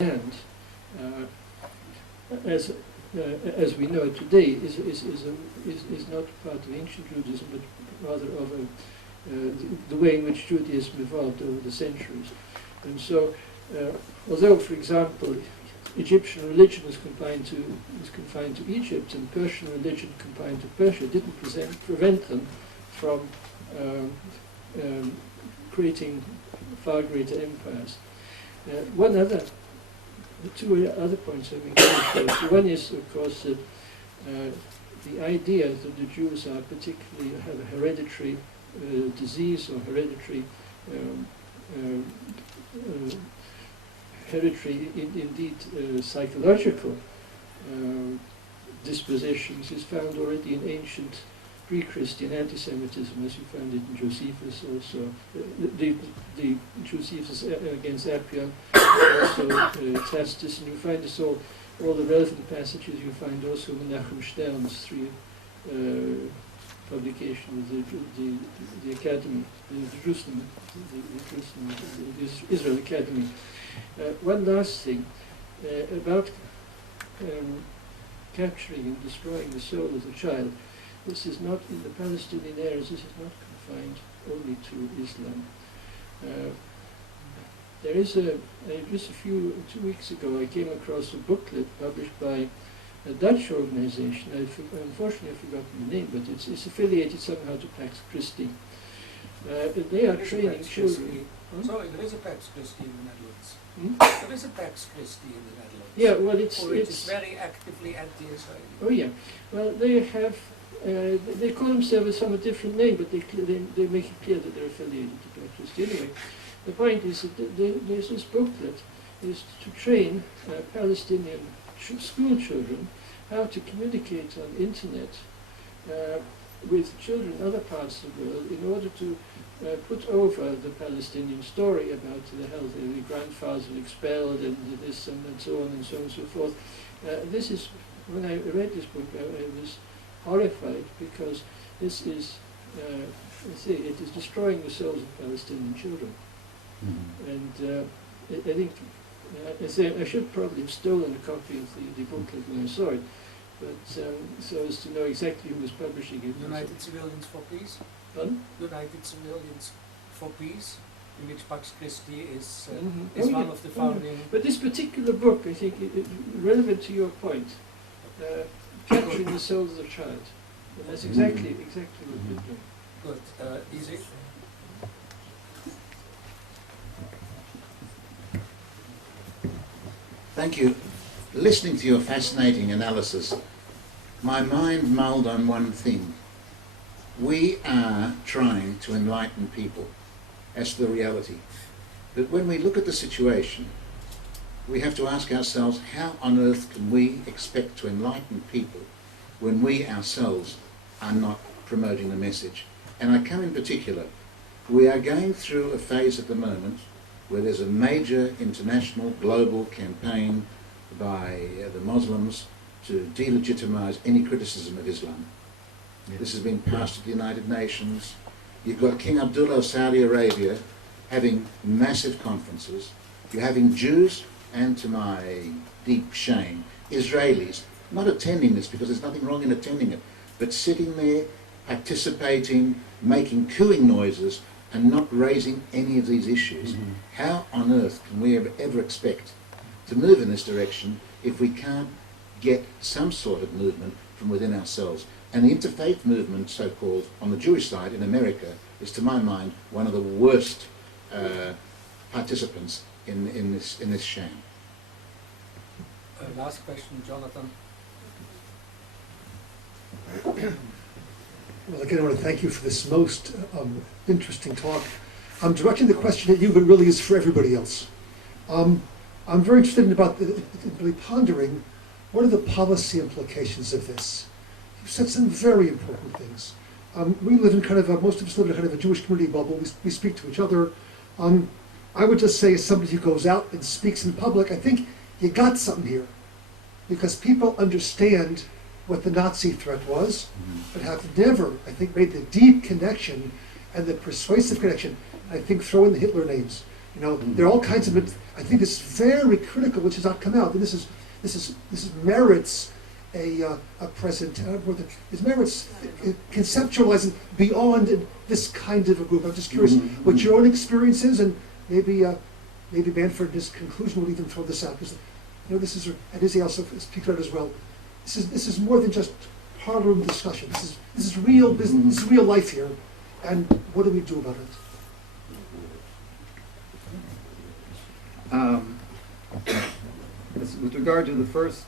And as we know it today, is not part of ancient Judaism, but rather of the way in which Judaism evolved over the centuries. And so, although, for example, Egyptian religion was confined to Egypt, and Persian religion confined to Persia, it didn't prevent them from creating far greater empires. Two other points I make. One is, of course, that the idea that the Jews are particularly have a hereditary disease or hereditary indeed psychological dispositions is found already in ancient pre-Christian anti-Semitism, as you find it in Josephus also. The Josephus against Appian, also Tacitus, and you find this all the relevant passages you find also in Menachem Stern's three publications, the Academy, the Jerusalem, the Israel Academy. One last thing about capturing and destroying the soul of the child. This is not, in the Palestinian areas, this is not confined only to Islam. There is just 2 weeks ago, I came across a booklet published by a Dutch organization. Unfortunately, I've forgotten the name, but it's affiliated somehow to Pax Christi. They are training children. Sorry, there is a Pax Christi in the Netherlands. Hmm? There is a Pax Christi in the Netherlands. Yeah, well, it's very actively anti-Israeli. Oh yeah, well they have. They call themselves a somewhat different name, but they make it clear that they're affiliated to Pax Christi. Anyway, the point is that there's this booklet is to train Palestinian school children how to communicate on the internet with children in other parts of the world in order to put over the Palestinian story about the health of the grandfathers expelled and this and so on and so on and so forth. This is, when I read this book, I was horrified, because this is, it is destroying the souls of Palestinian children. Mm-hmm. And I think, I should probably have stolen a copy of the booklet when I saw it, but so as to know exactly who was publishing it. United Civilians for Peace? Pardon? United Civilians for Peace, in which Pax Christi is mm-hmm. one of the founding... But this particular book, I think, relevant to your point, capturing the soul of the child. And that's exactly what we're doing. Good. Easy? Thank you. Listening to your fascinating analysis, my mind mulled on one thing. We are trying to enlighten people as to the reality. But when we look at the situation, we have to ask ourselves, how on earth can we expect to enlighten people when we ourselves are not promoting the message? And I come in particular, we are going through a phase at the moment where there's a major international global campaign by the Muslims to delegitimize any criticism of Islam. Yes. This has been passed at the United Nations. You've got King Abdullah of Saudi Arabia having massive conferences. You're having Jews, and to my deep shame, Israelis, not attending this because there's nothing wrong in attending it, but sitting there, participating, making cooing noises, and not raising any of these issues. Mm-hmm. How on earth can we ever expect to move in this direction if we can't get some sort of movement from within ourselves? And the interfaith movement, so-called, on the Jewish side in America, is, to my mind, one of the worst participants in this sham. Last question, Jonathan. Well, again, I want to thank you for this most interesting talk. I'm directing the question at you, but really is for everybody else. I'm very interested in really pondering what are the policy implications of this. You've said some very important things. We live in kind of most of us live in kind of a Jewish community bubble. We speak to each other. I would just say, as somebody who goes out and speaks in public, I think you got something here, because people understand what the Nazi threat was, but have never, I think, made the deep connection and the persuasive connection. I think throw in the Hitler names. You know, there are all kinds of. I think it's very critical, which has not come out. And this merits a present. It merits conceptualizing beyond this kind of a group. I'm just curious what your own experience is, and maybe Manfred, this conclusion will even throw this out, because you know this is, and Izzy also speaks out as well. This is more than just parlor room discussion. This is real business. This is real life here, and what do we do about it? With regard to the first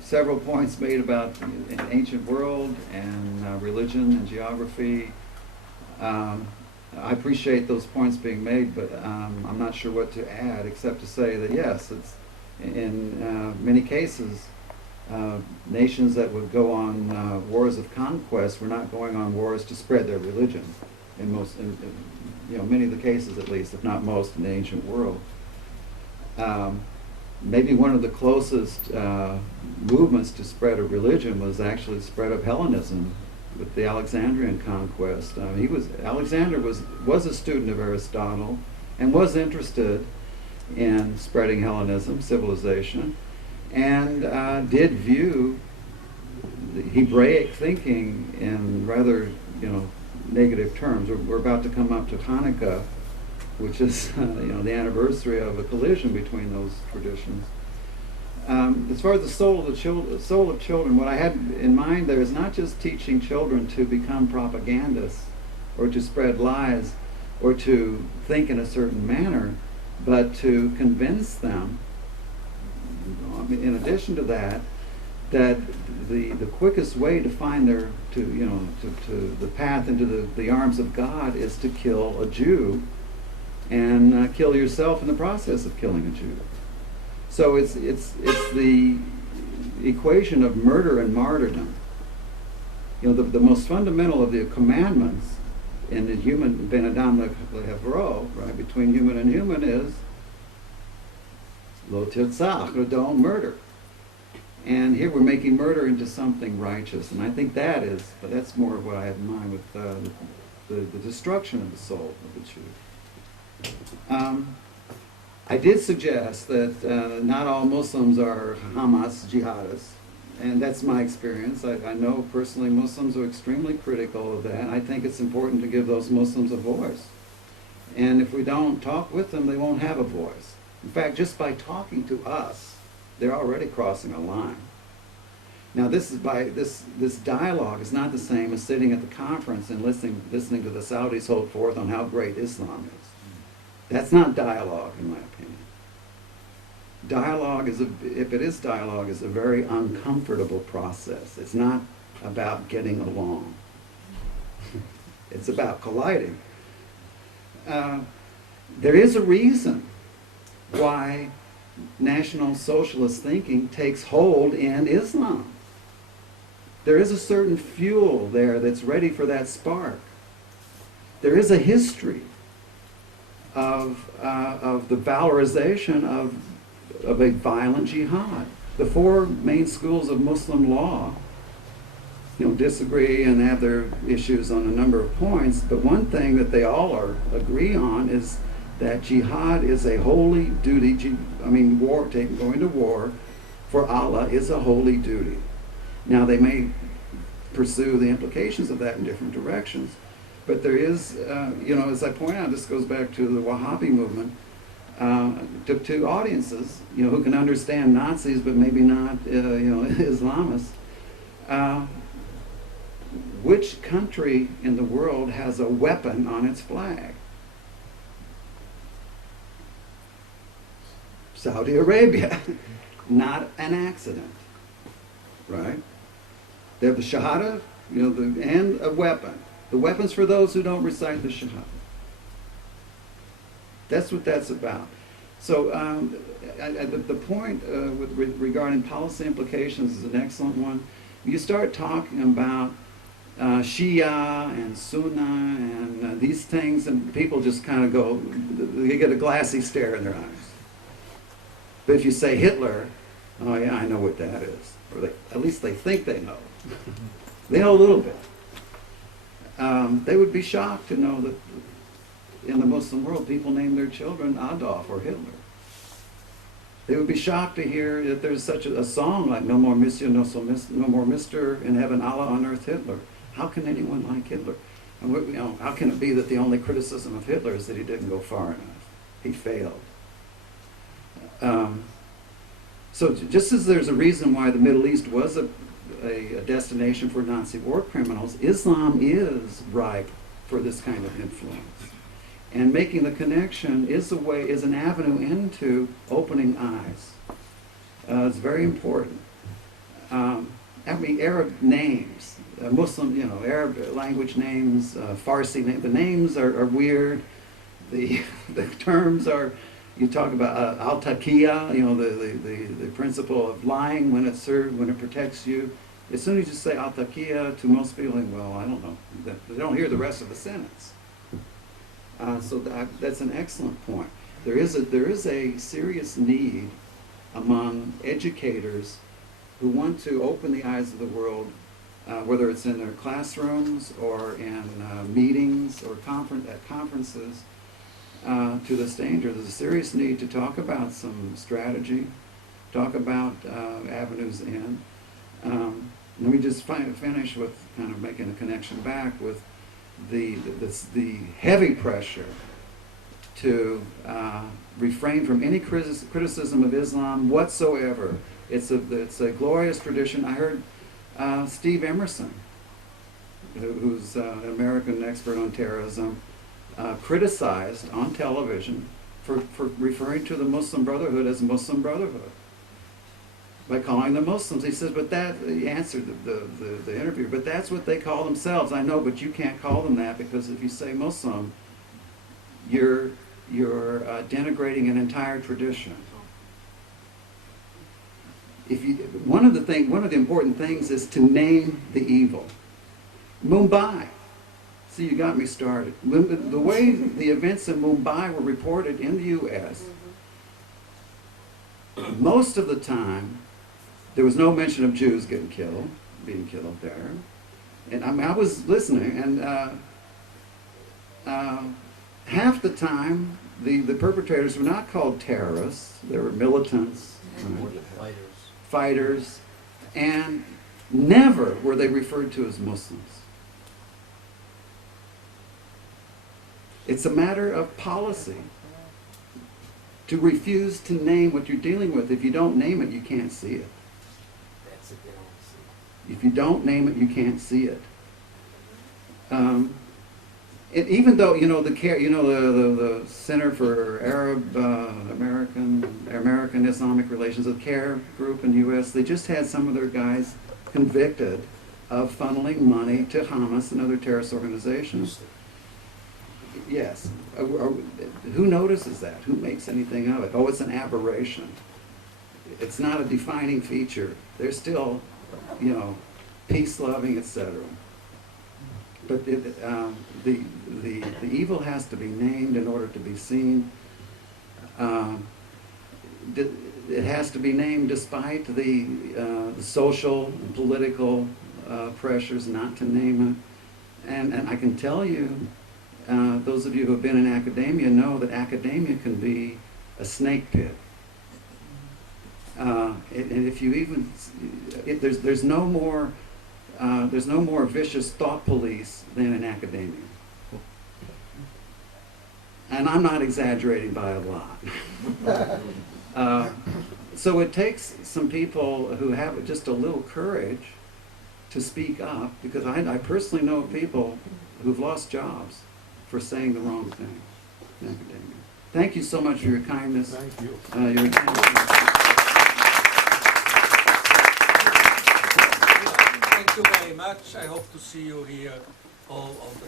several points made about the ancient world and religion and geography, I appreciate those points being made, but I'm not sure what to add except to say that yes, it's in many cases nations that would go on wars of conquest were not going on wars to spread their religion. In many of the cases, at least, if not most, in the ancient world. Maybe one of the closest movements to spread of religion was actually the spread of Hellenism with the Alexandrian conquest. Alexander was a student of Aristotle and was interested in spreading Hellenism, civilization, and did view the Hebraic thinking in rather, negative terms. We're about to come up to Hanukkah, which is the anniversary of a collision between those traditions. As far as the soul of children, what I had in mind there is not just teaching children to become propagandists or to spread lies or to think in a certain manner, but to convince them, in addition to that, that the quickest way to find to the path into the arms of God is to kill a Jew and kill yourself in the process of killing a Jew. So it's the equation of murder and martyrdom. The most fundamental of the commandments in the human ben adam lehevro, right, between human and human, is lo tirtzach, or don't murder. And here we're making murder into something righteous, and I think that's more of what I have in mind with the destruction of the soul of the Jew. I did suggest that not all Muslims are Hamas jihadists, and that's my experience. I know personally Muslims are extremely critical of that. I think it's important to give those Muslims a voice. And if we don't talk with them, they won't have a voice. In fact, just by talking to us, they're already crossing a line. Now, this dialogue is not the same as sitting at the conference and listening to the Saudis hold forth on how great Islam is. That's not dialogue, in my opinion. Dialogue if it is dialogue, is a very uncomfortable process. It's not about getting along. It's about colliding. There is a reason why National Socialist thinking takes hold in Islam. There is a certain fuel there that's ready for that spark. There is a history of the valorization of a violent jihad. The four main schools of Muslim law, disagree and have their issues on a number of points, but one thing that they all agree on is that jihad is a holy duty. Going to war for Allah is a holy duty. Now, they may pursue the implications of that in different directions, but there is, as I point out, this goes back to the Wahhabi movement, to audiences, who can understand Nazis but maybe not, Islamists. Which country in the world has a weapon on its flag? Saudi Arabia. Not an accident, right? They have the Shahada, and a weapon. The weapon's for those who don't recite the Shahada. That's what that's about. So the point regarding policy implications is an excellent one. You start talking about Shia and Sunnah and these things, and people just kind of go, they get a glassy stare in their eyes. But if you say Hitler, oh yeah, I know what that is. Or at least they think they know. They know a little bit. They would be shocked to know that in the Muslim world, people name their children Adolf or Hitler. They would be shocked to hear that there's such a song like "No more Monsieur, no more Mister in heaven, Allah on earth, Hitler." How can anyone like Hitler? And how can it be that the only criticism of Hitler is that he didn't go far enough? He failed. So just as there's a reason why the Middle East was a destination for Nazi war criminals, Islam is ripe for this kind of influence. And making the connection is an avenue into opening eyes. It's very important. Arab names, Muslim, Arab language names, Farsi names. The names are weird. The terms are. You talk about al-taqiyya, the principle of lying when it protects you. As soon as you say al-taqiyya, to most people, well, I don't know. They don't hear the rest of the sentence. So that's an excellent point. There is a serious need among educators who want to open the eyes of the world, whether it's in their classrooms or in meetings or at conferences, to this danger. There's a serious need to talk about some strategy, talk about avenues in. Let me just finish with kind of making a connection back with the heavy pressure to refrain from any criticism of Islam whatsoever. It's a glorious tradition. I heard Steve Emerson, who's an American expert on terrorism, criticized on television for referring to the Muslim Brotherhood as Muslim Brotherhood by calling them Muslims. He says, he answered the interview, but that's what they call themselves. I know, but you can't call them that, because if you say Muslim, you're denigrating an entire tradition. One of the important things is to name the evil. Mumbai. See, you got me started. The way the events in Mumbai were reported in the U.S., most of the time, there was no mention of Jews being killed there. And I was listening, and half the time, the perpetrators were not called terrorists. They were militants, fighters, and never were they referred to as Muslims. It's a matter of policy to refuse to name what you're dealing with. If you don't name it, you can't see it. If you don't name it, you can't see it. Even though the Center for Arab American Islamic Relations, the CARE group in the U.S., they just had some of their guys convicted of funneling money to Hamas and other terrorist organizations. Yes. Who notices that? Who makes anything of it? Oh, it's an aberration. It's not a defining feature. They're still, peace-loving, etc. But the evil has to be named in order to be seen. It has to be named despite the social and political pressures not to name it. And I can tell you, those of you who have been in academia know that academia can be a snake pit. And if you even, there's no more vicious thought police than in academia. And I'm not exaggerating by a lot. So it takes some people who have just a little courage to speak up, because I personally know people who've lost jobs for saying the wrong thing in academia. Thank you so much for your kindness. Thank you. Your attention. Thank you very much. I hope to see you here all of the